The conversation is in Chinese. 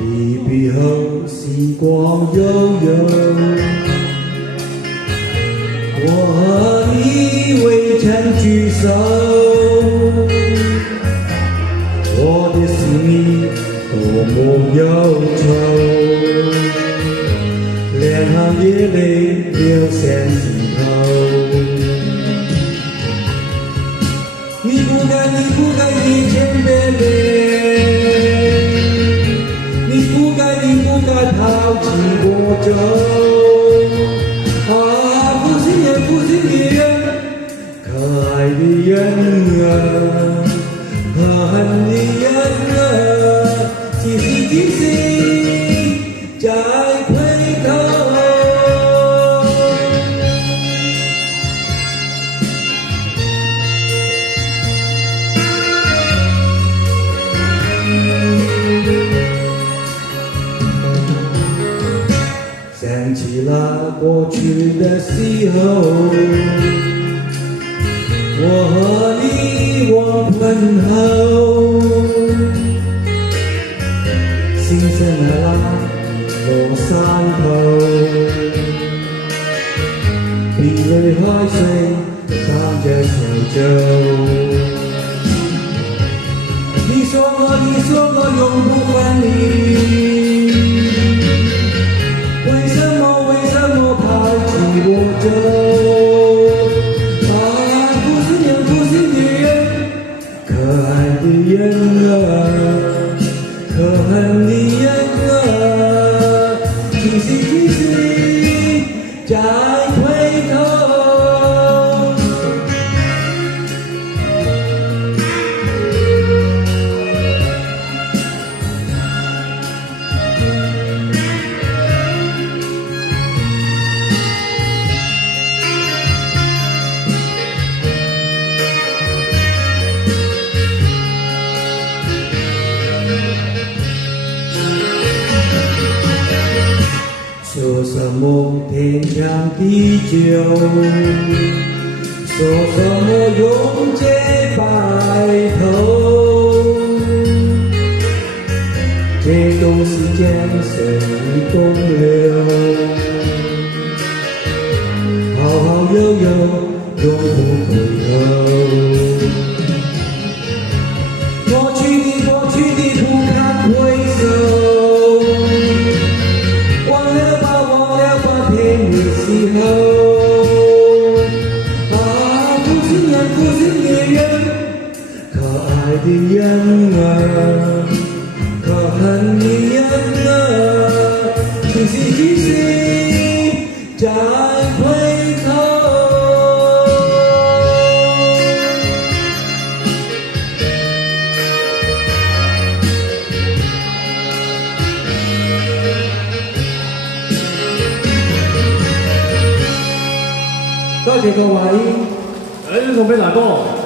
离别后，时光悠悠，我和你未曾聚首，我的心里多么忧愁，两行眼泪流向心头。你不该一千遍遍，你不该抛弃我走。啊，负心人，可爱的人啊，可恨的人啊，几时再回头？想起了过去的时候，我和你往问候，新鲜的落山头，碧水海水荡着小舟。你说我永不分离，为什么抛弃我走？啊，负心的人，可爱的人啊，可恨的人啊，几时再回头？说什么天长地久，说什么永结白头，这种时间随风流，好悠悠，永不回头。过去的不堪回首，天的时候，啊，负心的人，可爱的人啊，可恨的人啊，几时再回头？多謝各位，送俾大哥。